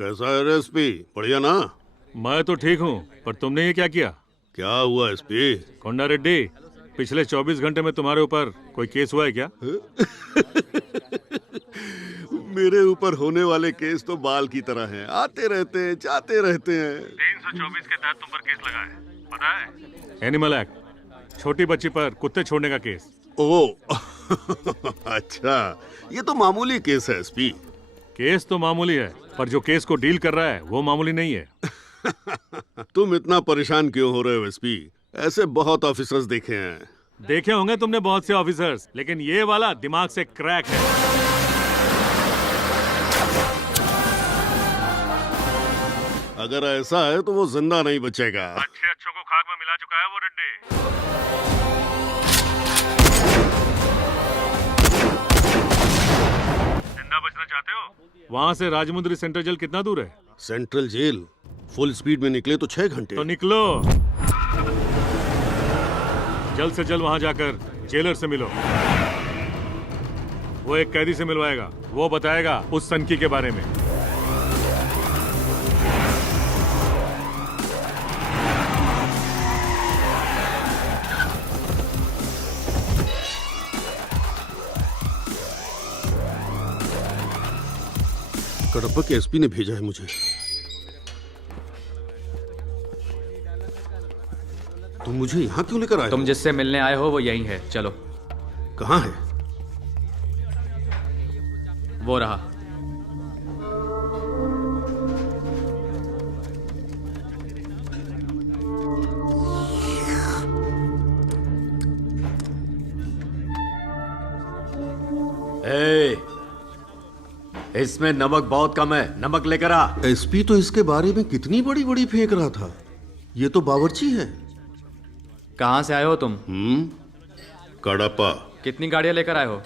कैसा है रे एसपी? बढ़िया ना? मैं तो ठीक हूँ, पर तुमने ये क्या किया? क्या हुआ एसपी? कोंडा रेड्डी, पिछले 24 घंटे में तुम्हारे ऊपर कोई केस हुआ है क्या? मेरे ऊपर होने वाले केस तो बाल की तरह हैं, आते रहते हैं, जाते रहते हैं। 324 के तहत तुम पर केस लगा है, पता है? एनिमल एक्ट, छोटी बच्ची पर कुत्ते छोड़ने का केस। ओह अच्छा, ये तो मामूली केस है एसपी। केस तो मामूली है, पर जो केस को डील कर रहा है वो मामूली नहीं है। तुम इतना परेशान क्यों हो रहे हो एसपी? ऐसे बहुत ऑफिसर्स देखे हैं। देखे होंगे तुमने बहुत से ऑफिसर्स, लेकिन ये वाला दिमाग से क्रैक है। अगर ऐसा है तो वो जिंदा नहीं बचेगा। अच्छे अच्छों को खाक में मिला चुका है वो रेड्डी। जिंदा बचना चाहते हो? वहाँ से राजमुंद्री सेंट्रल जेल कितना दूर है? सेंट्रल जेल फुल स्पीड में निकले तो 6 घंटे। तो निकलो, जल्द से जल्द वहाँ जाकर जेलर से मिलो। वो एक कैदी से मिलवाएगा, वो बताएगा उस सनकी के बारे में। कडप्पा के एसपी ने भेजा है मुझे। तुम मुझे यहाँ क्यों लेकर आए? तुम जिससे मिलने आए हो वो यहीं है, चलो। कहाँ है? वो रहा। इसमें नमक बहुत कम है, नमक लेकर आ। एसपी तो इसके बारे में कितनी बड़ी बड़ी फेंक रहा था। ये तो बावर्ची है। कहाँ से आए हो तुम? कडप्पा। कितनी गाड़ियां लेकर आए हो?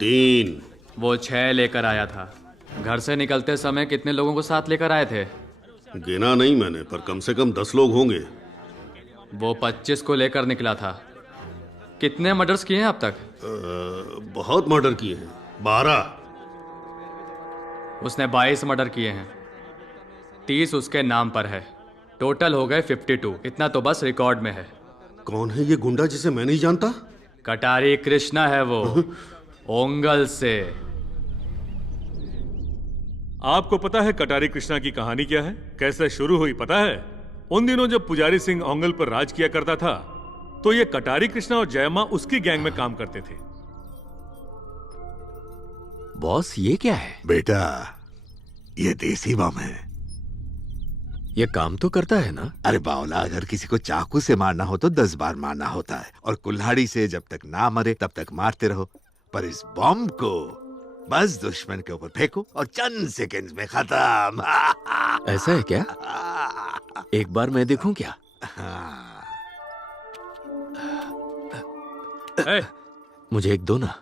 3। वो 6 लेकर आया था। घर से निकलते समय कितने लोगों को साथ लेकर आए थे? गिना नहीं मैंने, पर कम से कम 10 लोग होंगे। वो 25 को लेकर निकला था। कितने मर्डर्स किए हैं अब तक? बहुत मर्डर किए हैं। 12। उसने 22 मर्डर किए हैं। 30 उसके नाम पर है। टोटल हो गए 52। इतना तो बस रिकॉर्ड में है। कौन है ये गुंडा जिसे मैं नहीं जानता? कटारी कृष्णा है वो, ओंगल से। आपको पता है कटारी कृष्णा की कहानी क्या है, कैसे शुरू हुई पता है? उन दिनों जब पुजारी सिंह ओंगल पर राज किया करता था, तो ये कटारी कृष्णा और जयम्मा उसकी गैंग में काम करते थे। बॉस ये क्या है? बेटा, ये देसी बम है। ये काम तो करता है ना? अरे बावला, अगर किसी को चाकू से मारना हो तो 10 बार मारना होता है, और कुल्हाड़ी से जब तक ना मरे तब तक मारते रहो। पर इस बम को बस दुश्मन के ऊपर फेंको और चंद सेकंड्स में खत्म। ऐसा है क्या? एक बार मैं देखूं क्या? मुझे एक दो ना।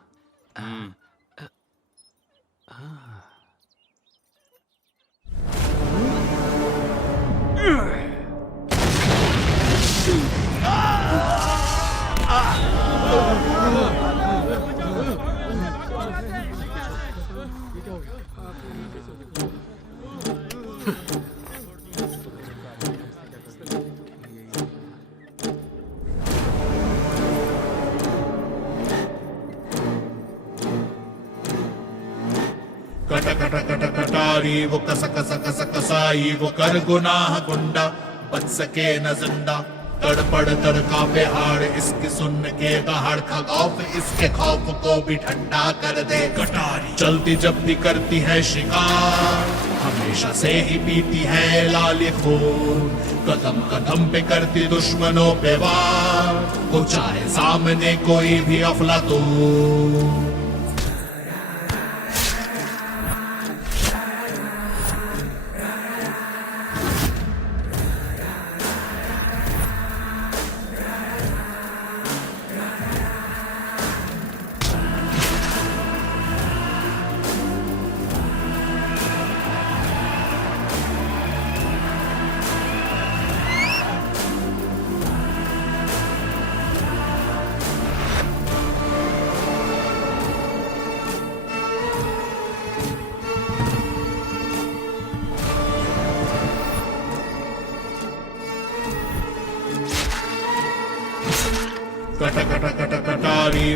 कट कट कट कटारी वो कस कस कस कसाई वो कर गुनाह गुंडा बच सके न जिंदा तड़पड़ तड़का पे हाड़ इसकी सुन के दहाड़ खौफ इसके खौफ को भी ठंडा कर दे। कटारी चलती जब भी करती है शिकार, हमेशा से ही पीती है लाली खून। कदम कदम पे करती दुश्मनों पे वार, वो चाहे सामने कोई भी अफलातून।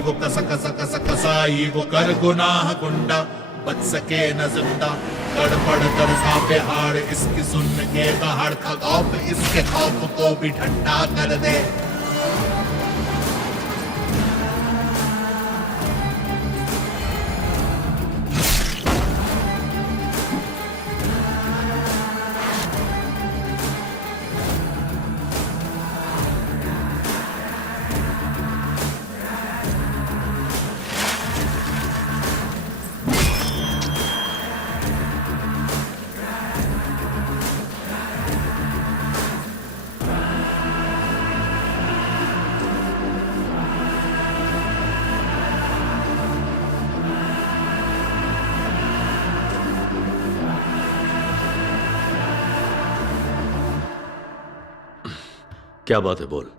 वो कस कस कस कसाई वो कर गुनाह गुंडा बच सके न जिंदा तड़पड़ कर कांपे हाड़ इसकी सुन के दहाड़ खौफ इसके खौफ को भी ठंडा कर दे। क्या बात है, बोल।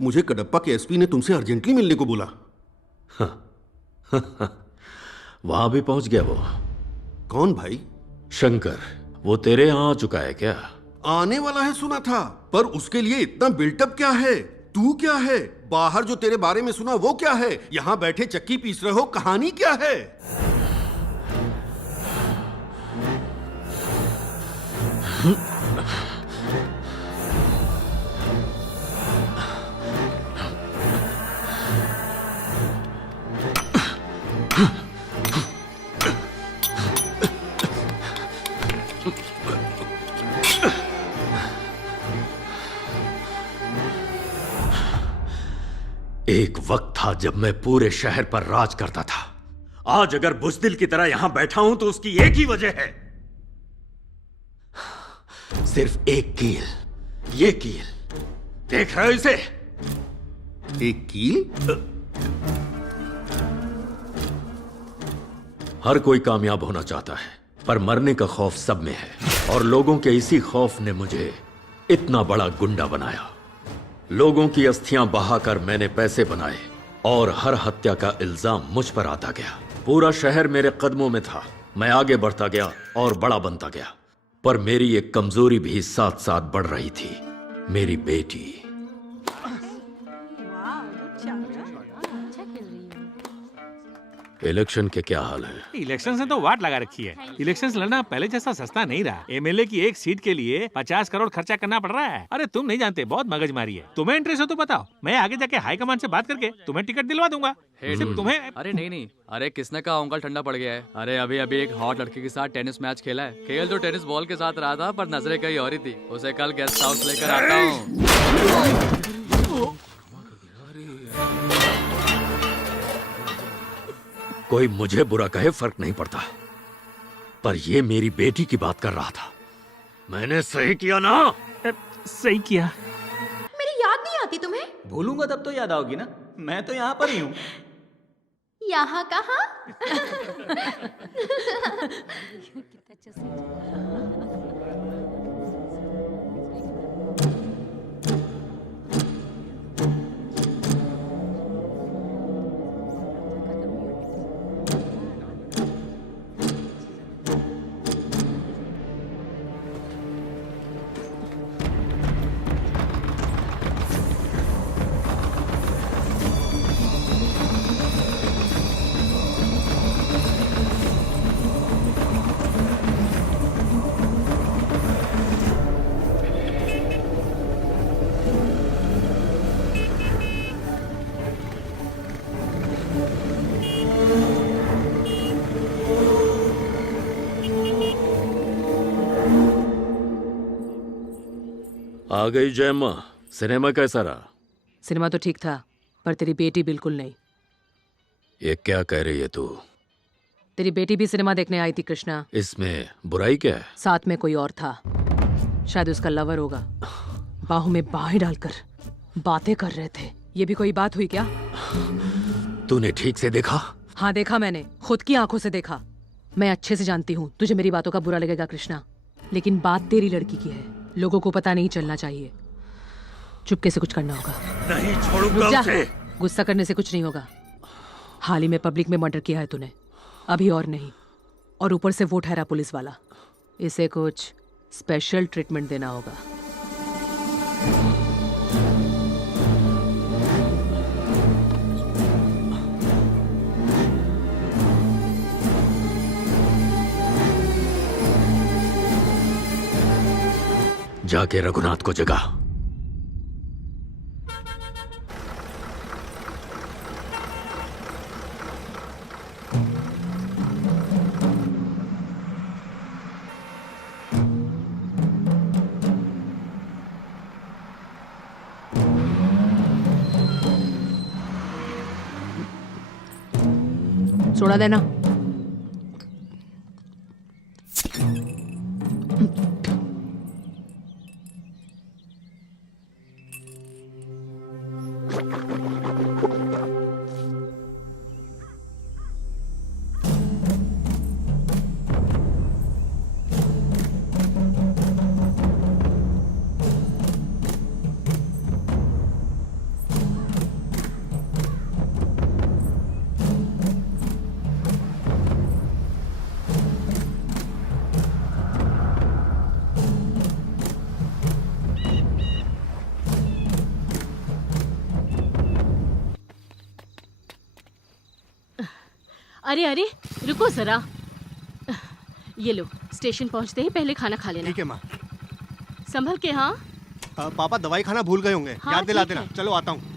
मुझे कडप्पा के एसपी ने तुमसे अर्जेंटली मिलने को बोला। वहां भी पहुंच गया वो। कौन भाई? शंकर। वो तेरे यहां आ चुका है क्या? आने वाला है सुना था, पर उसके लिए इतना बिल्टअप क्या है? तू क्या है? बाहर जो तेरे बारे में सुना वो क्या है? यहाँ बैठे चक्की पीस रहे हो, कहानी क्या है? एक वक्त था जब मैं पूरे शहर पर राज करता था। आज अगर बुज़दिल की तरह यहां बैठा हूं तो उसकी एक ही वजह है, सिर्फ एक कील। ये कील देख रहे हो इसे? एक कील? हर कोई कामयाब होना चाहता है, पर मरने का खौफ सब में है, और लोगों के इसी खौफ ने मुझे इतना बड़ा गुंडा बनाया। लोगों की अस्थियां बहाकर मैंने पैसे बनाए और हर हत्या का इल्जाम मुझ पर आता गया। पूरा शहर मेरे कदमों में था। मैं आगे बढ़ता गया और बड़ा बनता गया, पर मेरी एक कमजोरी भी साथ साथ बढ़ रही थी, मेरी बेटी। इलेक्शन के क्या हाल है? इलेक्शन से तो वाट लगा रखी है। इलेक्शन लड़ना पहले जैसा सस्ता नहीं रहा। एमएलए की एक सीट के लिए 50 करोड़ खर्चा करना पड़ रहा है। अरे तुम नहीं जानते, बहुत मगजमारी है। तुम्हें इंटरेस्ट हो तो बताओ, मैं आगे जाके हाई कमान से बात करके तुम्हें टिकट दिलवा दूंगा। सिर्फ तुम्हें। अरे नहीं, अरे किसने कहा अंकल ठंडा पड़ गया है? अरे अभी अभी एक हॉट लड़की के साथ टेनिस मैच खेला है। खेल तो टेनिस बॉल के साथ रहा था, पर नजरें कहीं और ही थी। उसे कल गेस्ट हाउस लेकर आता हूँ। कोई मुझे बुरा कहे फर्क नहीं पड़ता, पर ये मेरी बेटी की बात कर रहा था। मैंने सही किया ना? सही किया। मेरी याद नहीं आती तुम्हें? भूलूंगा तब तो याद आओगी ना। मैं तो यहाँ पर ही हूँ। यहाँ कहाँ? आ गई जयम्मा। सिनेमा कैसा रहा? सिनेमा तो ठीक था, पर तेरी बेटी बिल्कुल नहीं। ये क्या कह रही है तू? तेरी बेटी भी सिनेमा देखने आई थी कृष्णा। इसमें बुराई क्या है? साथ में कोई और था, शायद उसका लवर होगा। बाहों में बाहें डालकर बातें कर रहे थे। ये भी कोई बात हुई क्या? तूने ठीक से देखा? हाँ देखा, मैंने खुद की आंखों से देखा। मैं अच्छे से जानती हूँ तुझे मेरी बातों का बुरा लगेगा कृष्णा, लेकिन बात तेरी लड़की की है। लोगों को पता नहीं चलना चाहिए। चुपके से कुछ करना होगा। नहीं छोड़ूंगा उसे। गुस्सा करने से कुछ नहीं होगा। हाल ही में पब्लिक में मर्डर किया है तूने, अभी और नहीं, और ऊपर से वो ठहरा पुलिस वाला। इसे कुछ स्पेशल ट्रीटमेंट देना होगा। जाके रघुनाथ को जगा। सोडा देना। अरे अरे रुको जरा, ये लो, स्टेशन पहुंचते ही पहले खाना खा लेना। ठीक है माँ। संभल के। हाँ पापा दवाई खाना भूल गए होंगे, हाँ, याद दिला ठीक देना। है। चलो आता हूँ।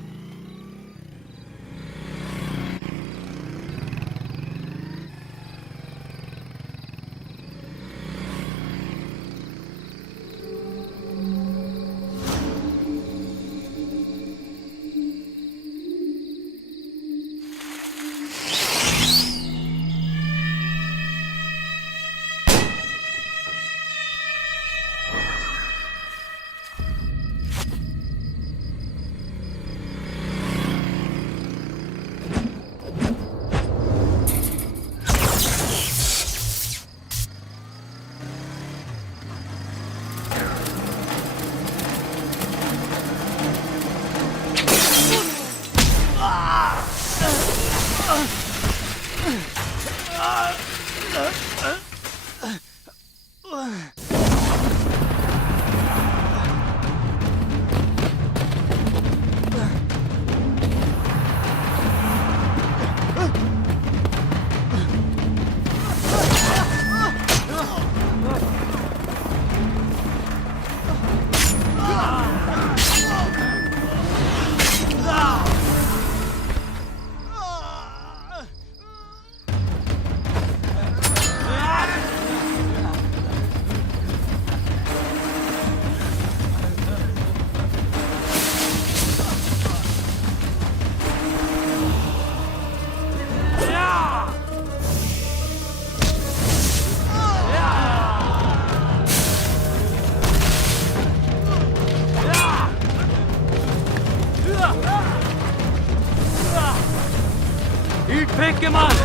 ईंट फेंक के मार।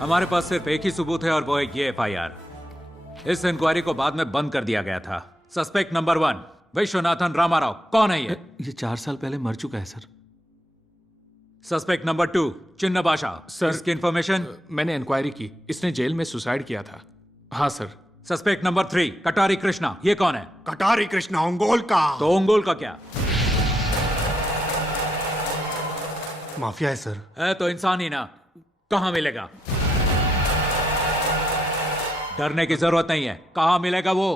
हमारे पास सिर्फ एक ही सबूत है और वो है ये एफआईआर। इस इंक्वायरी को बाद में बंद कर दिया गया था। सस्पेक्ट नंबर 1 विश्वनाथन रामाराव, कौन है ये 4 साल पहले मर चुका है सर। सस्पेक्ट नंबर 2 चिन्न बाशा, सर इसकी इंफॉर्मेशन मैंने इंक्वायरी की, इसने जेल में सुसाइड किया था। हाँ सर। सस्पेक्ट नंबर 3 कटारी कृष्णा, ये कौन है? कटारी कृष्णा ओंगोल का। तो ओंगोल का क्या माफिया है सर। है तो इंसान ही ना, कहां मिलेगा? डरने की जरूरत नहीं है, कहां मिलेगा वो?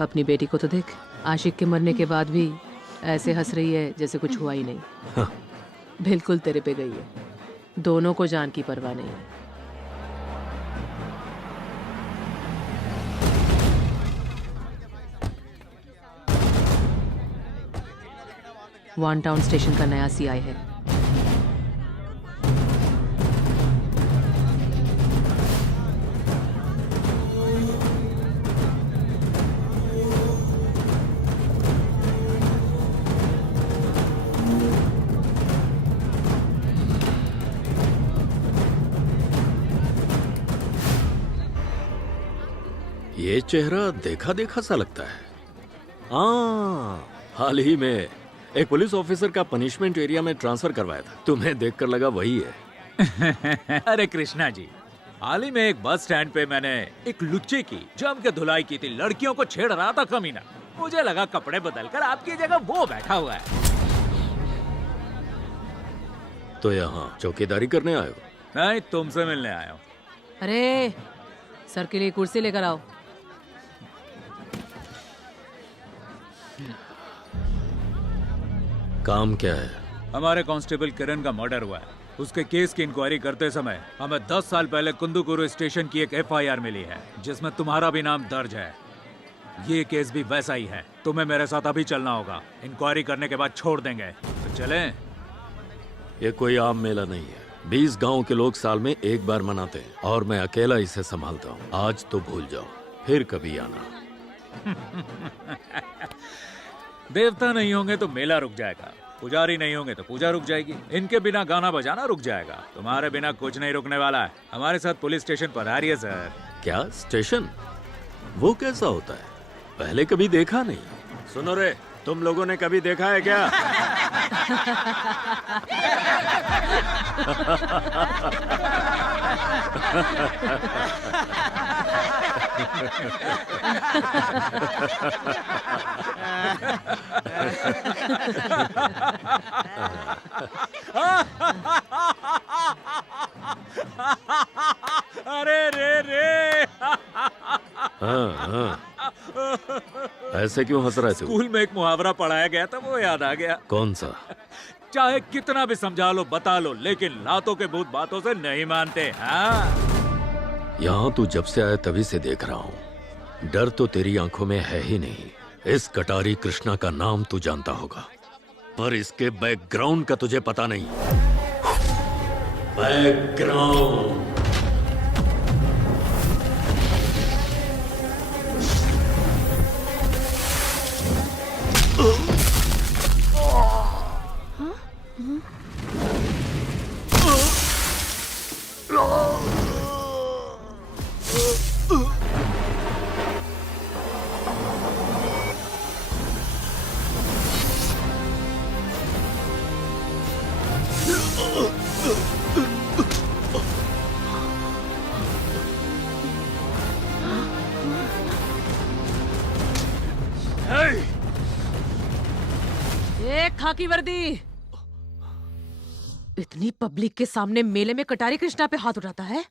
अपनी बेटी को तो देख, आशिक के मरने के बाद भी ऐसे हंस रही है जैसे कुछ हुआ ही नहीं। हाँ। बिल्कुल तेरे पे गई है। दोनों को जान की परवाह नहीं है। वन टाउन स्टेशन का नया सीआई है। ये चेहरा देखा देखा सा लगता है। हाँ, हाल ही में एक पुलिस ऑफिसर का पनिशमेंट एरिया में ट्रांसफर करवाया था। तुम्हें देखकर लगा वही है। अरे कृष्णा जी, हाल ही में एक बस स्टैंड पे मैंने एक लुच्चे की जम के धुलाई की थी। लड़कियों को छेड़ रहा था कमीना। मुझे लगा कपड़े बदलकर आपकी जगह वो बैठा हुआ है। तो यहाँ चौकीदारी करने आए हो? नहीं, तुमसे मिलने आया हूँ। अरे सर के लिए कुर्सी लेकर आओ। काम क्या है? हमारे कांस्टेबल किरण का मर्डर हुआ है। उसके केस की इंक्वायरी करते समय हमें 10 साल पहले कुंदुकुरु स्टेशन की एक एफआईआर मिली है जिसमें तुम्हारा भी नाम दर्ज है। ये केस भी वैसा ही है। तुम्हें मेरे साथ अभी चलना होगा। इंक्वायरी करने के बाद छोड़ देंगे। तो चलें? ये कोई आम मेला नहीं है। 20 गांव के लोग साल में एक बार मनाते हैं और मैं अकेला इसे संभालता हूँ। आज तो भूल जाओ, फिर कभी आना। देवता नहीं होंगे तो मेला रुक जाएगा, पुजारी नहीं होंगे तो पूजा रुक जाएगी, इनके बिना गाना बजाना रुक जाएगा। तुम्हारे बिना कुछ नहीं रुकने वाला है। हमारे साथ पुलिस स्टेशन पर आ रही है सर। क्या स्टेशन? वो कैसा होता है? पहले कभी देखा नहीं। सुनो रे, तुम लोगों ने कभी देखा है क्या? अरे रे रे। हाँ। ऐसे क्यों हंस रहे थे? स्कूल में एक मुहावरा पढ़ाया गया था, वो याद आ गया। कौन सा? चाहे कितना भी समझा लो, बता लो, लेकिन लातों के भूत बातों से नहीं मानते। हाँ? यहाँ तू जब से आया तभी से देख रहा हूँ। डर तो तेरी आंखों में है ही नहीं। इस कटारी कृष्णा का नाम तू जानता होगा, पर इसके बैकग्राउंड का तुझे पता नहीं। बैकग्राउंड। खाकी वर्दी, इतनी पब्लिक के सामने मेले में कटारी कृष्णा पे हाथ उठाता है?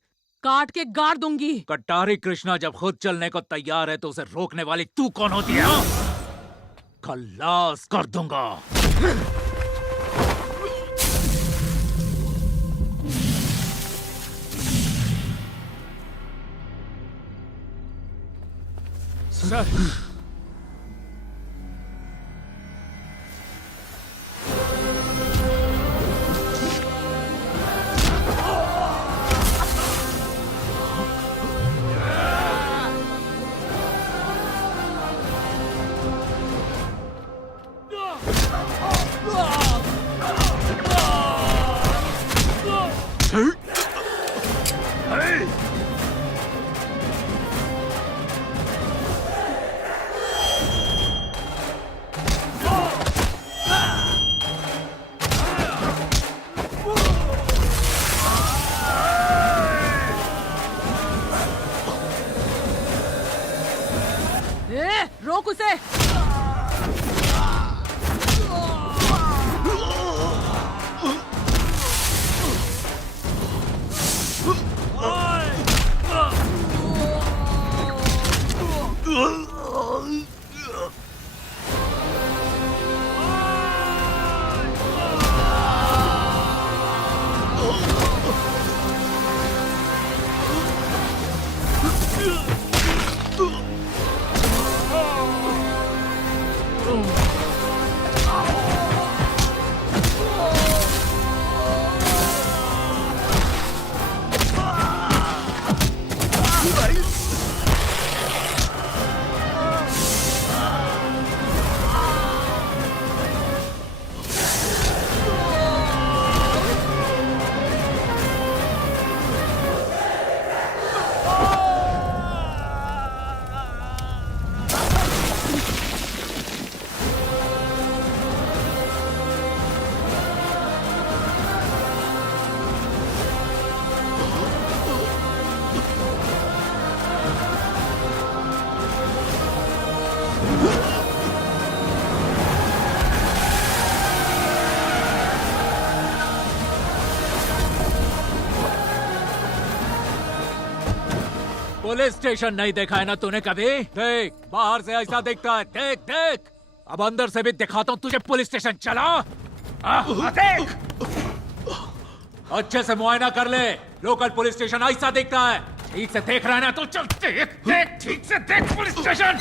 काट के गाड़ दूंगी। कटारी कृष्णा जब खुद चलने को तैयार है तो उसे रोकने वाली तू कौन होती है? खल्लास कर दूंगा। सर, रोक उसे। पुलिस स्टेशन नहीं देखा है ना तूने कभी? देख, बाहर से ऐसा दिखता है। देख देख, अब अंदर से भी दिखाता हूँ तुझे पुलिस स्टेशन। चला देख, अच्छे से मुआयना कर ले। लोकल पुलिस स्टेशन ऐसा दिखता है। ठीक से देख रहा है ना तो चल देख देख, ठीक से देख पुलिस स्टेशन।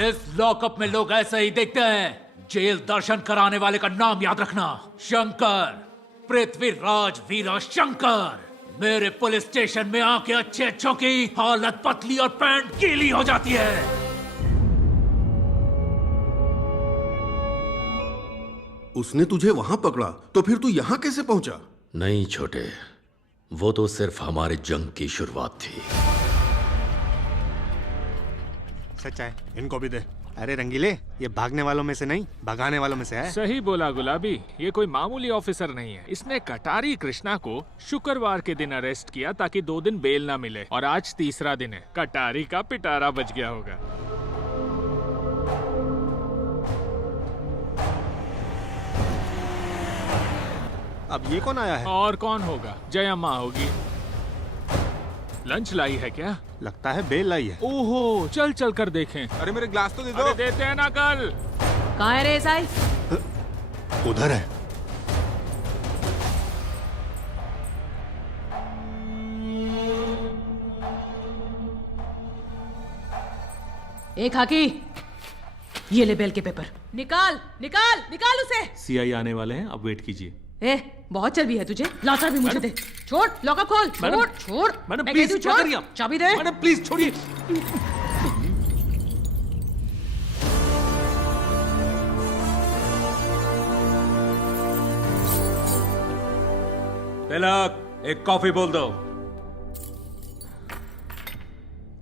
इस लॉकअप में लोग ऐसे ही दिखते हैं। जेल दर्शन कराने वाले का नाम याद रखना, शंकर, पृथ्वीराज वीरा शंकर। मेरे पुलिस स्टेशन में आके अच्छे अच्छों की हालत पतली और पैंट गीली हो जाती है। उसने तुझे वहां पकड़ा तो फिर तू यहाँ कैसे पहुंचा? नहीं छोटे, वो तो सिर्फ हमारे जंग की शुरुआत थी। सच है, इनको भी दे। अरे रंगीले, ये भागने वालों में से नहीं, भगाने वालों में से है। सही बोला गुलाबी, ये कोई मामूली ऑफिसर नहीं है। इसने कटारी कृष्णा को शुक्रवार के दिन अरेस्ट किया ताकि 2 दिन बेल ना मिले, और आज तीसरा दिन है। कटारी का पिटारा बच गया होगा। अब ये कौन आया है? और कौन होगा? जयम्मा होगी। लंच लाई है क्या? लगता है बेल लाई है। ओहो, चल चल कर देखें। अरे मेरे ग्लास तो दे दो। अरे देते हैं ना कल। कहाँ है रे साई? उधर है। एक खाकी, ये ले बेल के पेपर। निकाल निकाल निकाल उसे। सीआई आने वाले हैं, अब वेट कीजिए। बहुत चर्बी है तुझे। लॉकर भी मुझे दे। छोड़, लॉकर खोल। छोड़ छोड़। मैडम मैं प्लीज, कहती हूँ, क्या छोड़। करिए आप? चाबी दे। मैडम प्लीज छोड़िए। तिलक, एक कॉफी बोल दो।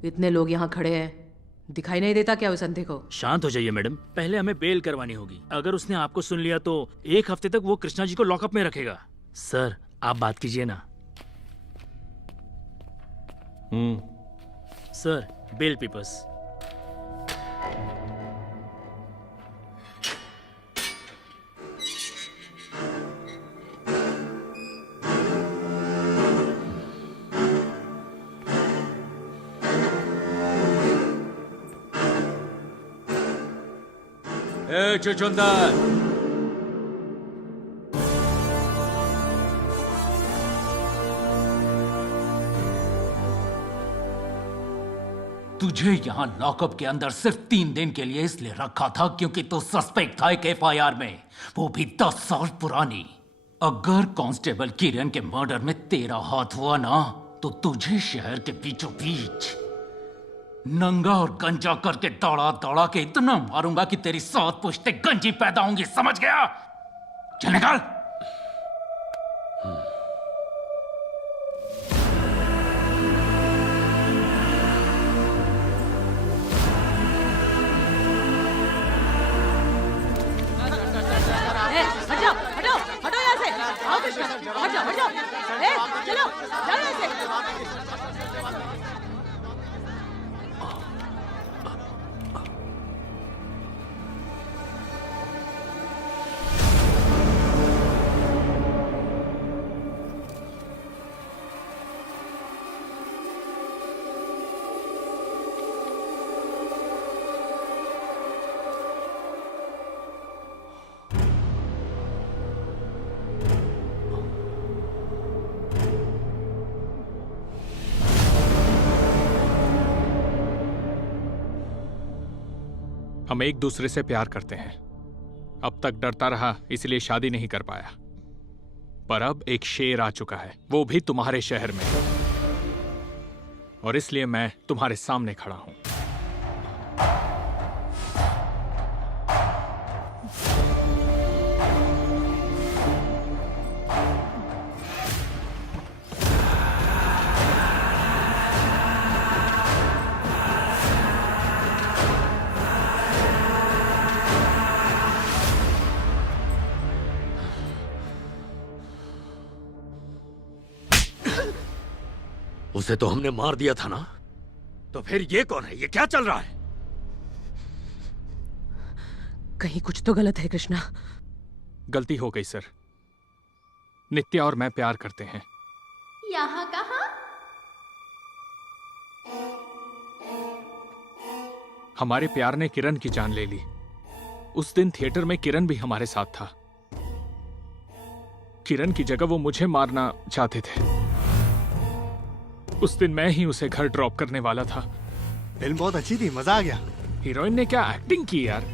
इतने लोग यहाँ खड़े हैं, दिखाई नहीं देता क्या उस अंधे को? शांत हो जाइए मैडम, पहले हमें बेल करवानी होगी। अगर उसने आपको सुन लिया तो 1 हफ्ते तक वो कृष्णा जी को लॉकअप में रखेगा। सर, आप बात कीजिए ना। Sir, bell peppers. चुचुंदर, तुझे यहाँ लॉकअप के अंदर सिर्फ 3 दिन के लिए इसलिए रखा था क्योंकि तू सस्पेक्ट था एक एफआईआर में, वो भी 10 साल पुरानी। अगर कांस्टेबल किरण के मर्डर में तेरा हाथ हुआ ना, तो तुझे शहर के बीचों बीच नंगा और गंजा करके दौड़ा दौड़ा के इतना मारूंगा कि तेरी 7 पुश्ते गंजी पैदा होंगी, समझ गया? चल निकाल। हट जाओ हटो हटो यहाँ से। आओ कृष्णा, हट जाओ हट जाओ। चलो जाओ यहाँ से। हम एक दूसरे से प्यार करते हैं। अब तक डरता रहा, इसलिए शादी नहीं कर पाया। पर अब एक शेर आ चुका है, वो भी तुम्हारे शहर में, और इसलिए मैं तुम्हारे सामने खड़ा हूं। उसे तो हमने मार दिया था ना, तो फिर ये कौन है? ये क्या चल रहा है? कहीं कुछ तो गलत है कृष्णा। गलती हो गई सर। नित्या और मैं प्यार करते हैं। यहाँ कहाँ? हमारे प्यार ने किरण की जान ले ली। उस दिन थिएटर में किरण भी हमारे साथ था। किरण की जगह वो मुझे मारना चाहते थे। उस दिन मैं ही उसे घर ड्रॉप करने वाला था। फिल्म बहुत अच्छी थी, मजा आ गया। हीरोइन ने क्या एक्टिंग की यार।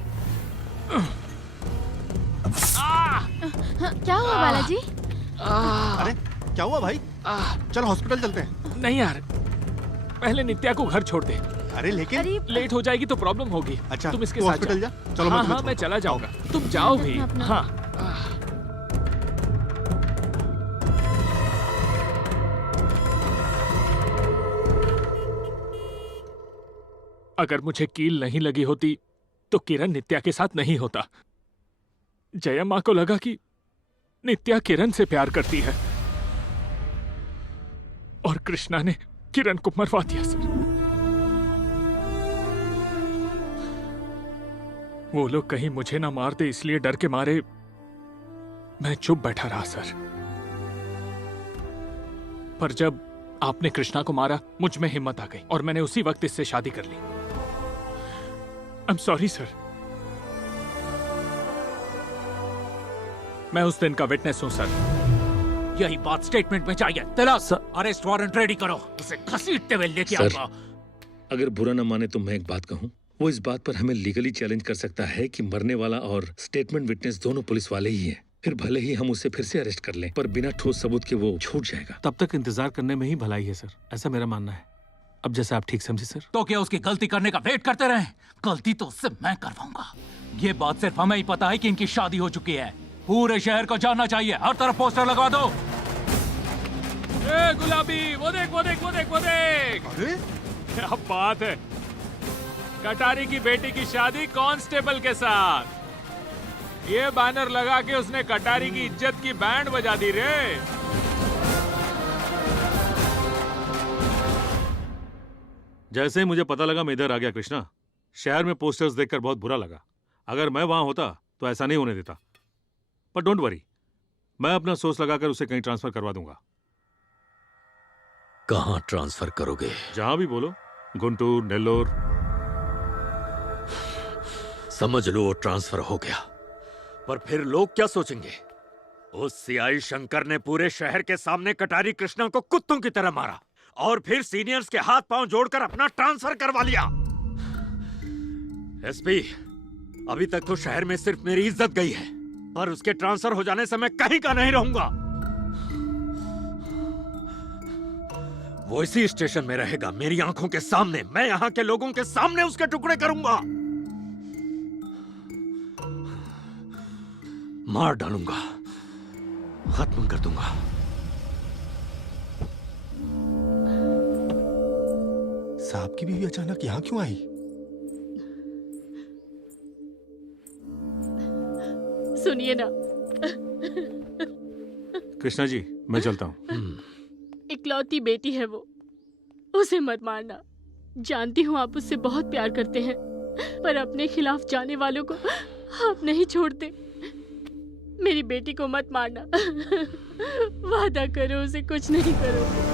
क्या हुआ बालाजी? अरे क्या हुआ भाई? चल हॉस्पिटल चलते हैं। नहीं यार, पहले नित्या को घर छोड़ दे। अरे लेकिन लेट हो जाएगी तो प्रॉब्लम होगी। अच्छा, तुम इसके तू साथ हॉस्पिटल जाओ। जा। चलो हाँ, मैं चला जाऊंगा, तुम जाओ भी। हाँ। अगर मुझे कील नहीं लगी होती तो किरण नित्या के साथ नहीं होता। जया माँ को लगा कि नित्या किरण से प्यार करती है, और कृष्णा ने किरण को मरवा दिया सर। वो लोग कहीं मुझे ना मार दे, इसलिए डर के मारे मैं चुप बैठा रहा सर। पर जब आपने कृष्णा को मारा, मुझ में हिम्मत आ गई और मैंने उसी वक्त इससे शादी कर ली। I'm sorry sir. मैं उस दिन का विटनेस हूं सर। यही बात स्टेटमेंट में चाहिए। तेरा अरेस्ट वारंट रेडी करो, उसे घसीटते हुए लेके आऊंगा। अगर बुरा न माने तो मैं एक बात कहूं, वो इस बात पर हमें लीगली चैलेंज कर सकता है कि मरने वाला और स्टेटमेंट विटनेस दोनों पुलिस वाले ही हैं। फिर भले ही हम उसे फिर से अरेस्ट कर लें, पर बिना ठोस सबूत के वो छूट जाएगा। तब तक इंतजार करने में ही भलाई है सर, ऐसा मेरा मानना है। अब जैसे आप ठीक समझे सर। तो क्या उसकी गलती करने का वेट करते रहे? गलती तो उससे मैं करवाऊंगा। ये बात सिर्फ हमें ही पता है कि इनकी शादी हो चुकी है। पूरे शहर को जानना चाहिए। हर तरफ पोस्टर लगवा दो। ए गुलाबी, वो देख वो देख वो देख वो देख। अरे क्या बात है, कटारी की बेटी की शादी कांस्टेबल के साथ। ये बैनर लगा के उसने कटारी की इज्जत की बैंड बजा दी रे। जैसे ही मुझे पता लगा मैं इधर आ गया कृष्णा। शहर में पोस्टर्स देखकर बहुत बुरा लगा। अगर मैं वहां होता तो ऐसा नहीं होने देता। पर डोंट वरी, मैं अपना सोच लगाकर उसे कहीं ट्रांसफर करवा दूंगा। कहां ट्रांसफर करोगे? जहां भी बोलो, गुंटूर, नेल्लोर। समझ लो वो ट्रांसफर हो गया, पर फिर लोग क्या सोचेंगे? उस सीआई शंकर ने पूरे शहर के सामने कटारी कृष्णा को कुत्तों की तरह मारा और फिर सीनियर्स के हाथ पांव जोड़कर अपना ट्रांसफर करवा लिया। एसपी, अभी तक तो शहर में सिर्फ मेरी इज्जत गई है, पर उसके ट्रांसफर हो जाने से मैं कहीं का नहीं रहूंगा। वो इसी स्टेशन में रहेगा, मेरी आंखों के सामने। मैं यहाँ के लोगों के सामने उसके टुकड़े करूंगा, मार डालूंगा, खत्म कर दूंगा। साहब की बीवी अचानक यहाँ क्यों आई? सुनिए ना। कृष्णा जी, मैं चलता हूँ। इकलौती बेटी है वो, उसे मत मारना। जानती हूँ आप उससे बहुत प्यार करते हैं, पर अपने खिलाफ जाने वालों को आप नहीं छोड़ते। मेरी बेटी को मत मारना। वादा करो उसे कुछ नहीं करोगे।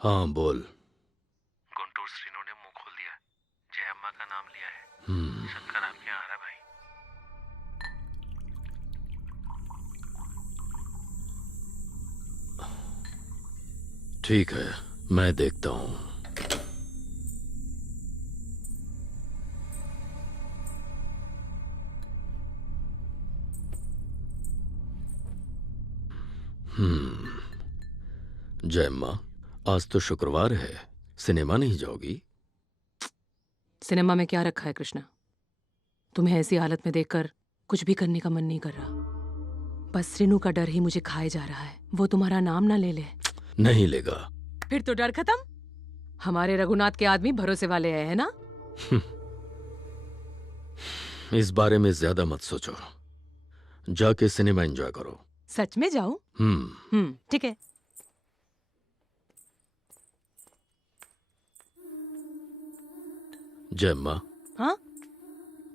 हाँ बोल। गुंटूर श्रीनो ने मुंह खोल दिया। जय अम्मा का नाम लिया है। शंकर आपके यहाँ आ रहा है भाई। ठीक है, मैं देखता हूं। जय अम्मा, आज तो शुक्रवार है, सिनेमा नहीं जाओगी? सिनेमा में क्या रखा है कृष्णा? तुम्हें ऐसी हालत में देखकर कुछ भी करने का मन नहीं कर रहा। बस रेनू का डर ही मुझे खाए जा रहा है। वो तुम्हारा नाम ना ले ले। नहीं लेगा। फिर तो डर खत्म। हमारे रघुनाथ के आदमी भरोसे वाले है ना? इस बारे में ज्यादा मत सोचो, जाके सिनेमा एंजॉय करो। सच में जाऊं? ठीक है। जय अम्मा। हाँ?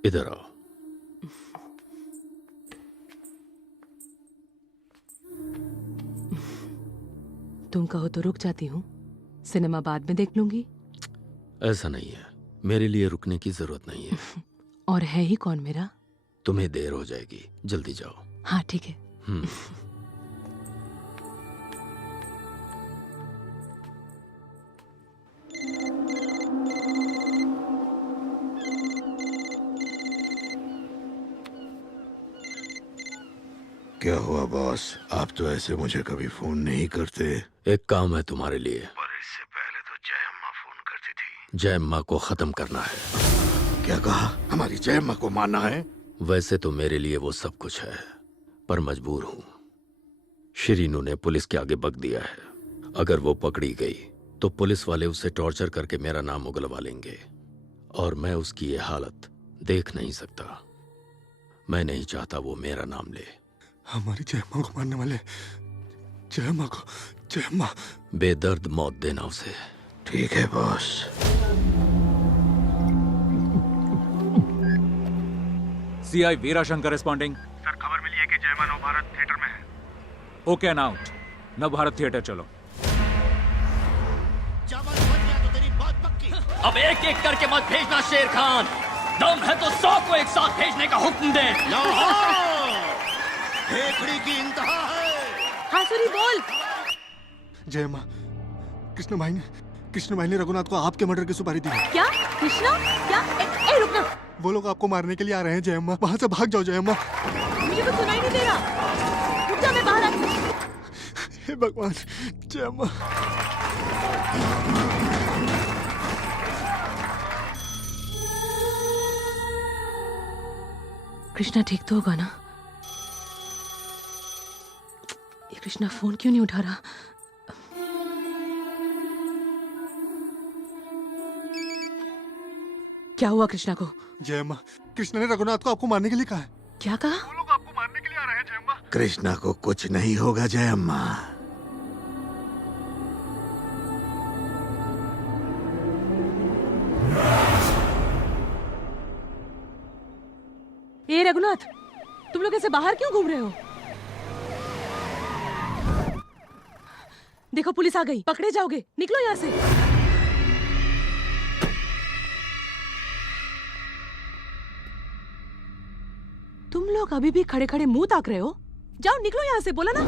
इधर आओ। तुम कहो तो रुक जाती हूँ, सिनेमा बाद में देख लूंगी। ऐसा नहीं है, मेरे लिए रुकने की जरूरत नहीं है। और है ही कौन मेरा? तुम्हें देर हो जाएगी, जल्दी जाओ। हाँ ठीक है। क्या हुआ बॉस? आप तो ऐसे मुझे कभी फोन नहीं करते। एक काम है तुम्हारे लिए। पर इससे पहले तो जय अम्मा फोन करती थी। जय अम्मा को खत्म करना है। क्या कहा? हमारी जय अम्मा को मारना है? वैसे तो मेरे लिए वो सब कुछ है, पर मजबूर हूं। श्रीनू ने पुलिस के आगे बक दिया है। अगर वो पकड़ी गई तो पुलिस वाले उसे टॉर्चर करके मेरा नाम उगलवा लेंगे, और मैं उसकी ये हालत देख नहीं सकता। मैं नहीं चाहता वो मेरा नाम ले। हमारी जय अम्मा को मारने वाले, जय अम्मा को, जय अम्मा। बेदर्द मौत देना उसे। ठीक है बॉस। सीआई वीरा शंकर रिस्पॉन्डिंग। सर, खबर मिली है कि जयमा नवभारत थिएटर में है। Okay, and out. Navbharat theatre चलो। अब एक एक करके मत भेजना शेर खान। दम है तो 100 को एक साथ भेजने का हुक्म दे। खेखड़ी की इंतहा है। हासुरी बोल। जय अम्मा, कृष्ण भाई ने रघुनाथ को आपके मर्डर की सुपारी दी है। क्या? कृष्णा? क्या? ए रुकना। वो लोग आपको मारने के लिए आ रहे हैं जय अम्मा। वहां से भाग जाओ जय अम्मा। मुझे कुछ सुनाई नहीं दे रहा। रुक जा, मैं बाहर आती हूँ। हे भगवान, जय अम्मा। कृष्णा ठीक तो होगा ना? ये कृष्णा फोन क्यों नहीं उठा रहा? क्या हुआ कृष्णा को? जय अम्मा, कृष्णा ने रघुनाथ को आपको मारने के लिए कहा है। क्या कहा? वो लोग आपको मारने के लिए आ रहे हैं जय अम्मा। कृष्णा को कुछ नहीं होगा जय अम्मा। ए रघुनाथ, तुम लोग ऐसे बाहर क्यों घूम रहे हो? देखो पुलिस आ गई, पकड़े जाओगे, निकलो यहाँ से। तुम लोग अभी भी खड़े खड़े मुंह ताक रहे हो? जाओ निकलो यहाँ से, बोला ना।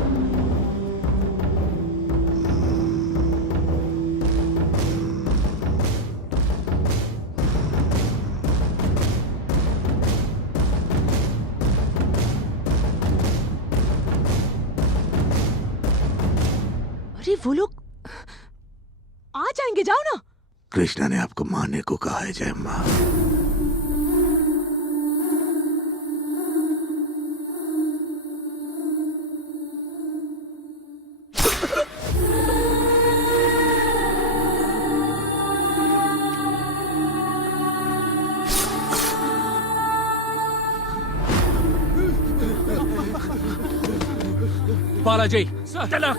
अरे वो लोग आ जाएंगे, जाओ ना। कृष्णा ने आपको मारने को कहा है जय अम्मा। बालाजी, तिलक,